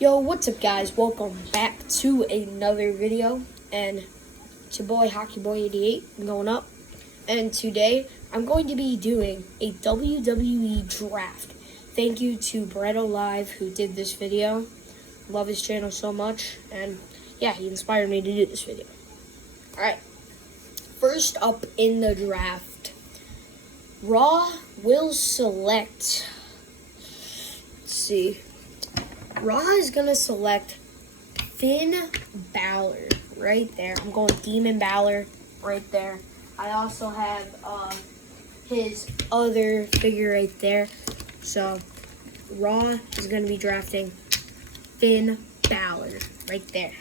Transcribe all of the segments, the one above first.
Yo, what's up guys? Welcome back to another video, and it's your boy Hockey Boy 88 going up, and today I'm going to be doing a WWE draft. Thank you to Bretto Live who did this video. Love his channel so much, and yeah, he inspired me to do this video. Alright, first up in the draft, Raw will select, let's see, Raw is going to select Finn Balor right there. I'm going Demon Balor right there. I also have his other figure right there. So, Raw is going to be drafting Finn Balor right there.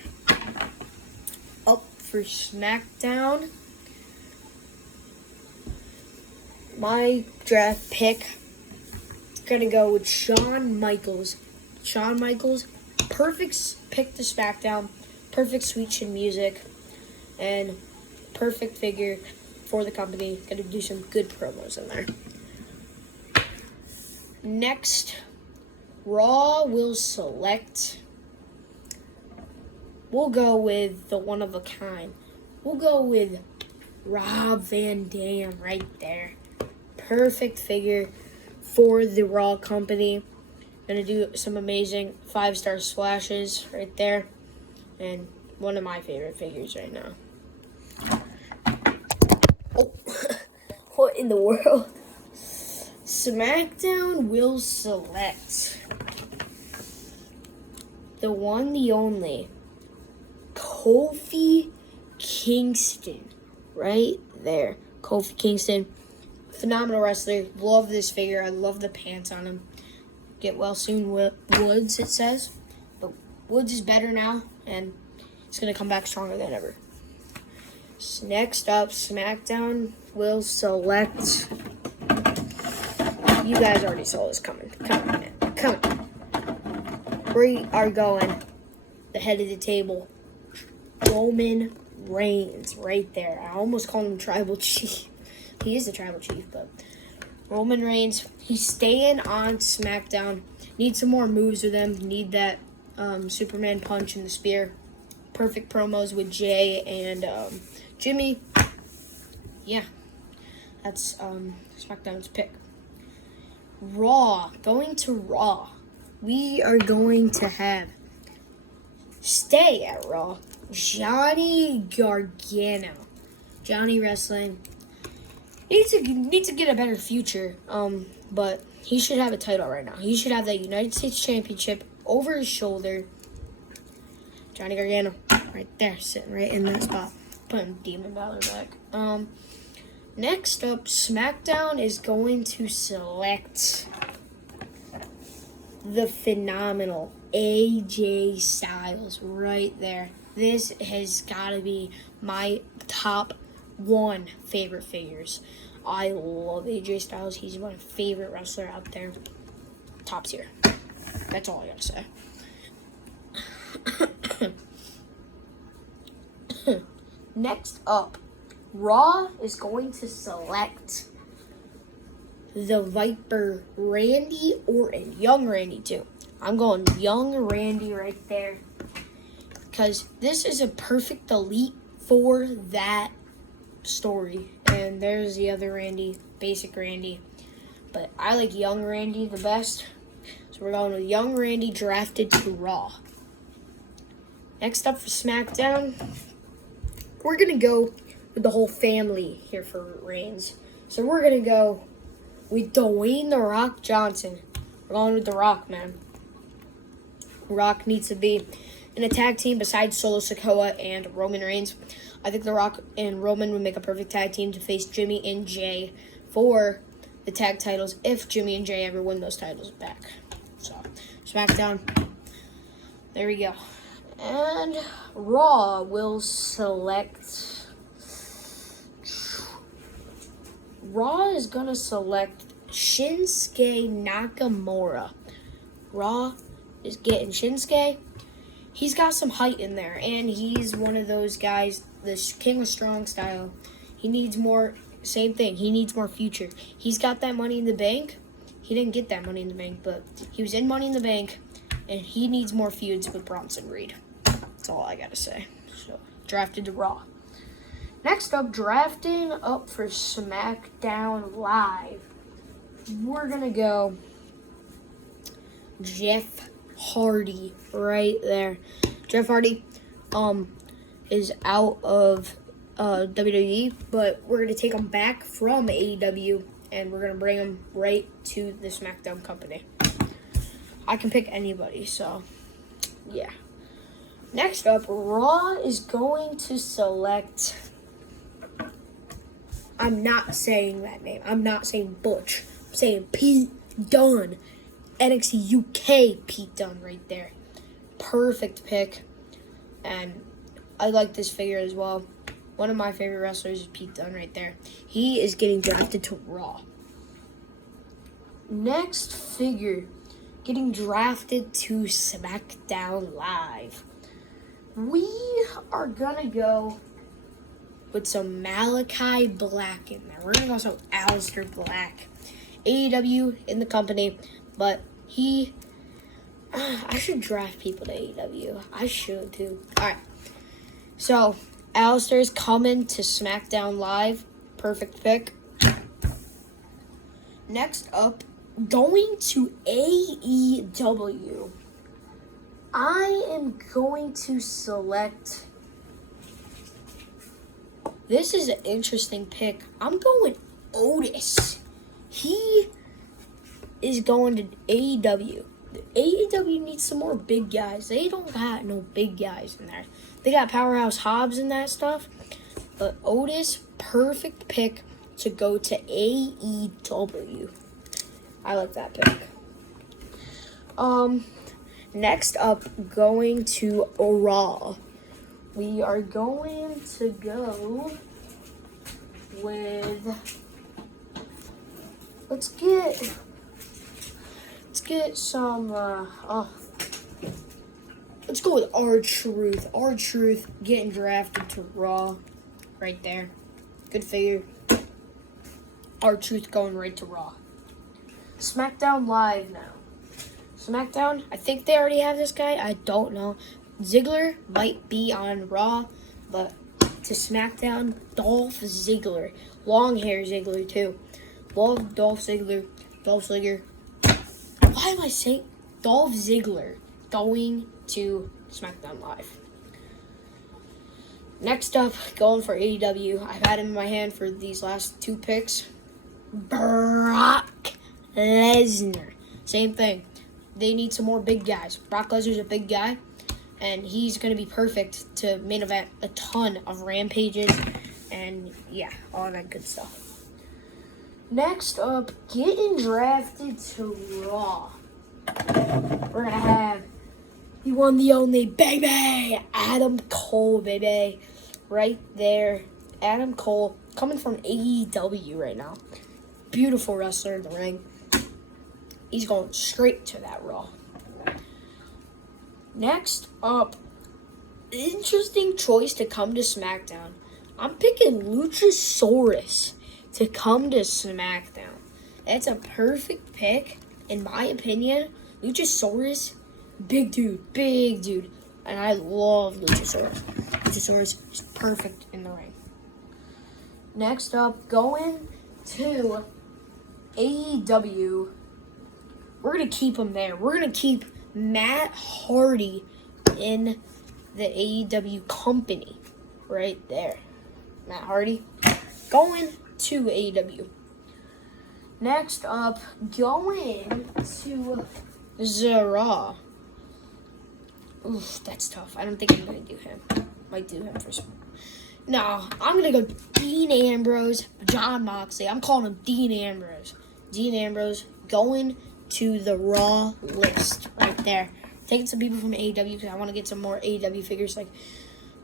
Up for SmackDown, my draft pick is going to go with Shawn Michaels. Shawn Michaels, perfect pick to SmackDown, perfect Sweet Chin music, and perfect figure for the company. Gonna do some good promos in there. Next, Raw will select, we'll go with the one of a kind. We'll go with Rob Van Dam right there. Perfect figure for the Raw company. Gonna do some amazing 5-star splashes right there, and one of my favorite figures right now. Oh, what in the world? SmackDown will select the one, the only, Kofi Kingston right there. Kofi Kingston, phenomenal wrestler. Love this figure. I love the pants on him. Get well soon, Woods, it says. But Woods is better now, and it's going to come back stronger than ever. So next up, SmackDown will select... You guys already saw this coming. Come on, man. Come on. We are going the head of the table. Roman Reigns right there. I almost called him Tribal Chief. He is the Tribal Chief, but... Roman Reigns, he's staying on SmackDown. Need some more moves with him. Need that Superman punch and the spear. Perfect promos with Jay and Jimmy. Yeah, that's SmackDown's pick. Raw, going to Raw. We are going to have, stay at Raw, Johnny Gargano. Johnny Wrestling. Needs to get a better future, but he should have a title right now. He should have that United States Championship over his shoulder. Johnny Gargano, right there, sitting right in that spot. Putting Demon Balor back. Next up, SmackDown is going to select the phenomenal AJ Styles right there. This has got to be my top one favorite figures. I love AJ Styles. He's my favorite wrestler out there. Top tier. That's all I gotta say. Next up, Raw is going to select the Viper Randy Orton. Young Randy too. I'm going young Randy right there, because this is a perfect elite for that story. And there's the other Randy, basic Randy, but I like young Randy the best, so we're going with young Randy drafted to Raw. Next up for SmackDown, we're gonna go with the whole family here for Reigns. So we're gonna go with Dwayne The Rock Johnson. We're going with The Rock, man. Rock needs to be in a tag team besides Solo Sikoa and Roman Reigns. I think The Rock and Roman would make a perfect tag team to face Jimmy and Jay for the tag titles if Jimmy and Jay ever win those titles back. So, SmackDown. There we go. And Raw will select... Raw is going to select Shinsuke Nakamura. Raw is getting Shinsuke. He's got some height in there, and he's one of those guys, the King of Strong style. He needs more, same thing, he needs more future. He's got that Money in the Bank. He didn't get that Money in the Bank, but he was in Money in the Bank. and he needs more feuds with Bronson Reed. That's all I gotta say. So, drafted to Raw. Next up, drafting up for SmackDown Live. We're gonna go Jeff Hardy right there. Jeff Hardy is out of WWE, but we're going to take him back from AEW, and we're going to bring him right to the SmackDown company. I can pick anybody, so yeah. Next up, Raw is going to select... I'm not saying that name. I'm not saying Butch. I'm saying Pete Dunne. NXT UK Pete Dunne right there. Perfect pick. And I like this figure as well. One of my favorite wrestlers is Pete Dunne right there. He is getting drafted to Raw. Next figure getting drafted to SmackDown Live. We are going to go with some Malachi Black in there. We're going to go some Aleister Black. AEW in the company, but I should draft people to AEW. I should too. Alright. So, Aleister's coming to SmackDown Live. Perfect pick. Next up, going to AEW. I am going to select... This is an interesting pick. I'm going Otis. He is going to AEW. AEW needs some more big guys. They don't got no big guys in there. They got Powerhouse Hobbs and that stuff. But Otis, perfect pick to go to AEW. I like that pick. Next up, going to Raw. We are going to go with... Let's get some, let's go with R-Truth. R-Truth getting drafted to Raw right there. Good figure. R-Truth going right to Raw. SmackDown Live now. SmackDown, I think they already have this guy. I don't know. Ziggler might be on Raw, but to SmackDown, Dolph Ziggler. Long hair Ziggler, too. Love Dolph Ziggler. Dolph Ziggler. Why am I saying Dolph Ziggler going to SmackDown Live? Next up, going for AEW. I've had him in my hand for these last two picks. Brock Lesnar. Same thing. They need some more big guys. Brock Lesnar's a big guy, and he's going to be perfect to main event a ton of rampages and, yeah, all that good stuff. Next up, getting drafted to Raw. We're going to have the one, the only, baby, Adam Cole, baby. Right there. Adam Cole, coming from AEW right now. Beautiful wrestler in the ring. He's going straight to that Raw. Next up, interesting choice to come to SmackDown. I'm picking Luchasaurus to come to SmackDown. That's a perfect pick, in my opinion. Luchasaurus, big dude. And I love Luchasaurus. Luchasaurus is perfect in the ring. Next up, going to AEW. We're going to keep him there. We're going to keep Matt Hardy in the AEW company. Right there. Matt Hardy going to AEW. Next up, going to Raw. Oof, that's tough. I don't think I'm going to do him. Might do him for some. No, I'm going to go Dean Ambrose, Jon Moxley. I'm calling him Dean Ambrose. Dean Ambrose going to the Raw list right there. Taking some people from AEW because I want to get some more AEW figures. Like,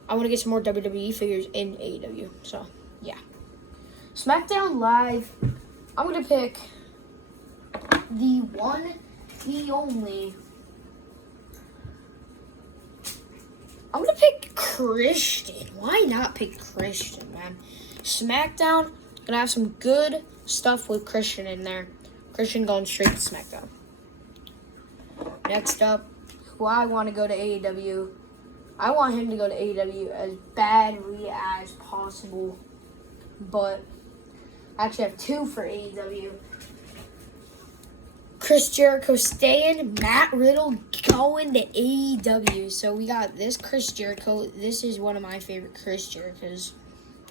I want to get some more WWE figures in AEW. So, yeah. SmackDown Live, I'm going to pick the one, the only. I'm going to pick Christian. Why not pick Christian, man? SmackDown, going to have some good stuff with Christian in there. Christian going straight to SmackDown. Next up, who I want to go to AEW. I want him to go to AEW as badly as possible. But I actually have two for AEW. Chris Jericho staying, Matt Riddle going to AEW. So we got this Chris Jericho. This is one of my favorite Chris Jerichos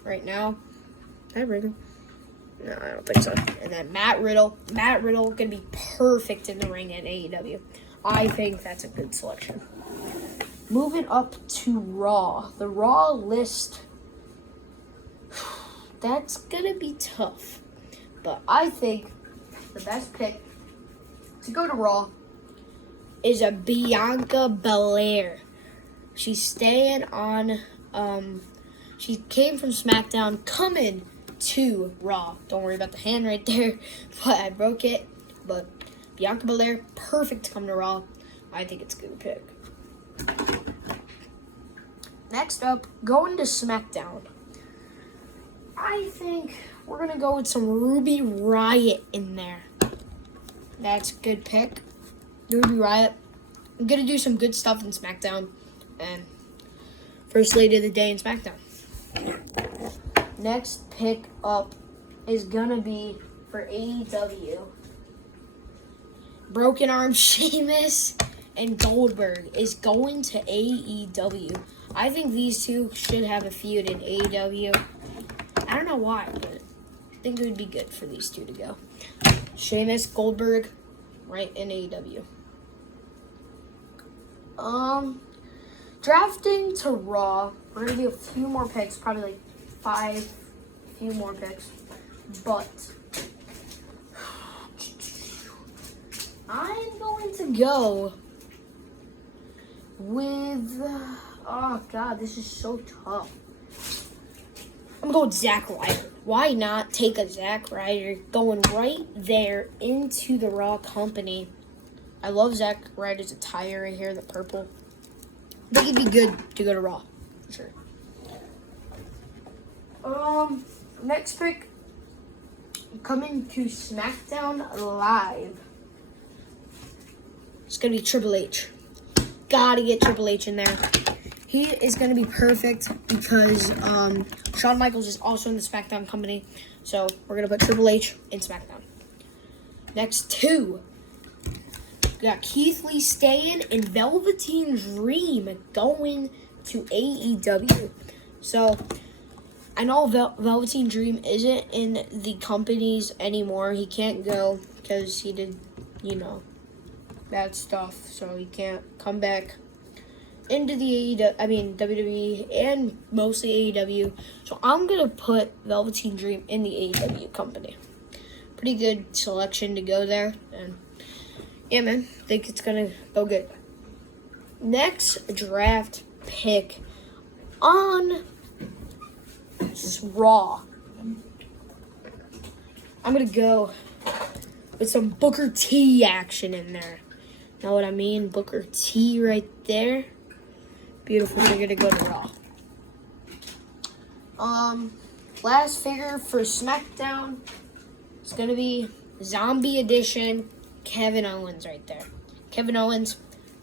right now. Matt Riddle? No, I don't think so. And then Matt Riddle. Matt Riddle going to be perfect in the ring at AEW. I think that's a good selection. Moving up to Raw. The Raw list, that's going to be tough. But I think the best pick to go to Raw is a Bianca Belair. She's staying on, she came from SmackDown, coming to Raw. Don't worry about the hand right there, but I broke it. But Bianca Belair, perfect to come to Raw. I think it's a good pick. Next up, going to SmackDown. I think we're going to go with some Ruby Riott in there. That's a good pick. Ruby Riott. I'm going to do some good stuff in SmackDown. And first lady of the day in SmackDown. Next pick up is going to be for AEW. Broken Arm Sheamus and Goldberg is going to AEW. I think these two should have a feud in AEW. I don't know why, but I think it would be good for these two to go. Sheamus, Goldberg, right in AEW. Drafting to Raw. We're going to do a few more picks, probably like 5 few more picks. But I'm going to go with, oh God, this is so tough. I'm going with Zack Ryder. Why not take a Zack Ryder going right there into the Raw company? I love Zack Ryder's attire right here, the purple. I think it'd be good to go to Raw, for sure. Next pick, coming to SmackDown Live. It's going to be Triple H. Gotta get Triple H in there. He is going to be perfect because Shawn Michaels is also in the SmackDown company. So we're going to put Triple H in SmackDown. Next two. We got Keith Lee staying and Velveteen Dream going to AEW. So I know Velveteen Dream isn't in the companies anymore. He can't go because he did, bad stuff. So he can't come back into the WWE and mostly AEW. So I'm going to put Velveteen Dream in the AEW company. Pretty good selection to go there. And yeah, man, I think it's going to go good. Next draft pick on Raw. I'm going to go with some Booker T action in there. Know what I mean? Booker T right there. Beautiful figure to go to Raw. Last figure for SmackDown. It's going to be Zombie Edition Kevin Owens right there. Kevin Owens,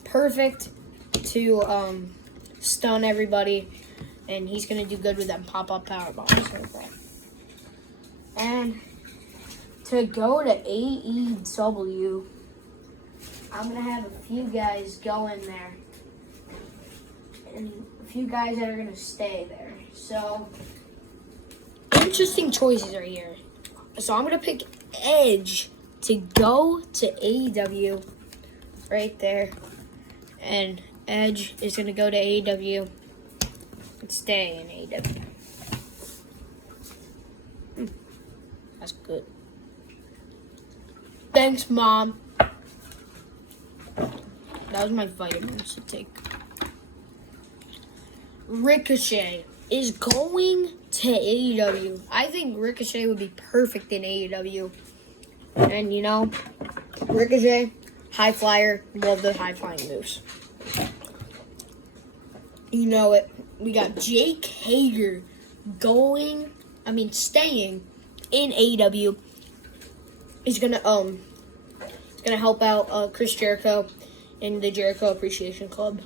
perfect to stun everybody. And he's going to do good with them pop-up power bombs like that. And to go to AEW, I'm going to have a few guys go in there. And a few guys that are going to stay there. So, interesting choices right here. So, I'm going to pick Edge to go to AEW right there. And Edge is going to go to AEW and stay in AEW. That's good. Thanks, Mom. That was my vitamins to take. Ricochet is going to AEW. I think Ricochet would be perfect in AEW. And, Ricochet, high flyer, love the high flying moves. You know it. We got Jake Hager staying in AEW. He's gonna help out Chris Jericho in the Jericho Appreciation Club.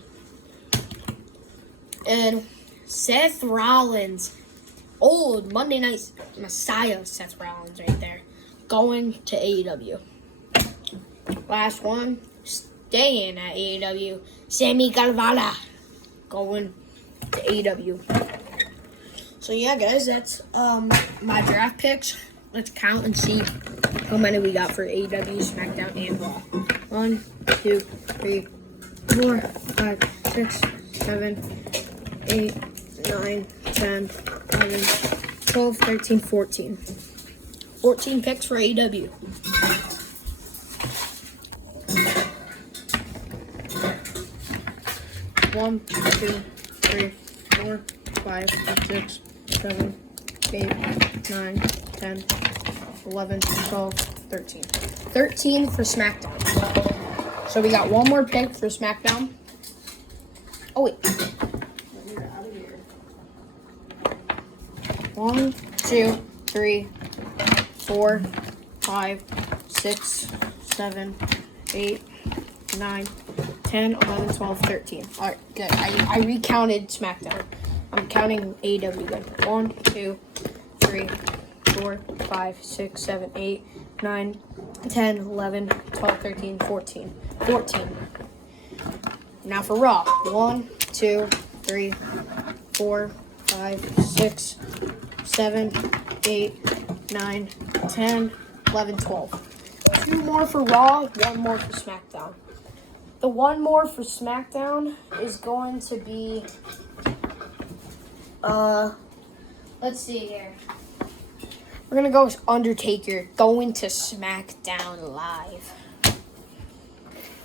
And Seth Rollins, old Monday Night Messiah Seth Rollins right there, going to AEW. Last one, staying at AEW, Sammy Guevara, going to AEW. So yeah, guys, that's my draft picks. Let's count and see how many we got for AEW, SmackDown, and Raw. 1, 2, 3, 4, 5, 6, 7, 8, 9, 10, 11, 12, 13, 14. 14 picks for AEW. One, 2, 3, 4, 5, 6, 7, 8, 9, 10, 11, 12, 13. 13 for SmackDown. So we got one more pick for SmackDown. Oh, wait. 1, 2, 3, 4, 5, 6, 7, 8, 9, 10, 11, 12, 13. All right, good. I recounted SmackDown. I'm counting AEW again. 1, 2, 3, 4, 5, 6, 7, 8, 9, 10, 11, 12, 13, 14. 14. Now for Raw. 1, 2, 3, 4, 5, 6, 7, 8, 9, 10, 11, 12. 2 more for Raw, 1 more for SmackDown. The 1 more for SmackDown is going to be, let's see here. We're going to go with Undertaker going to SmackDown Live.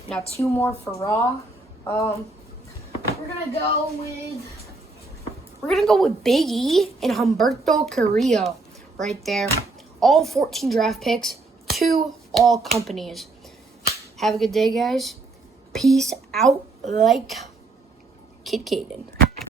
Now 2 more for Raw. We're going to go with Big E and Humberto Carrillo right there. All 14 draft picks, 2 all companies. Have a good day, guys. Peace out like Kid Caden.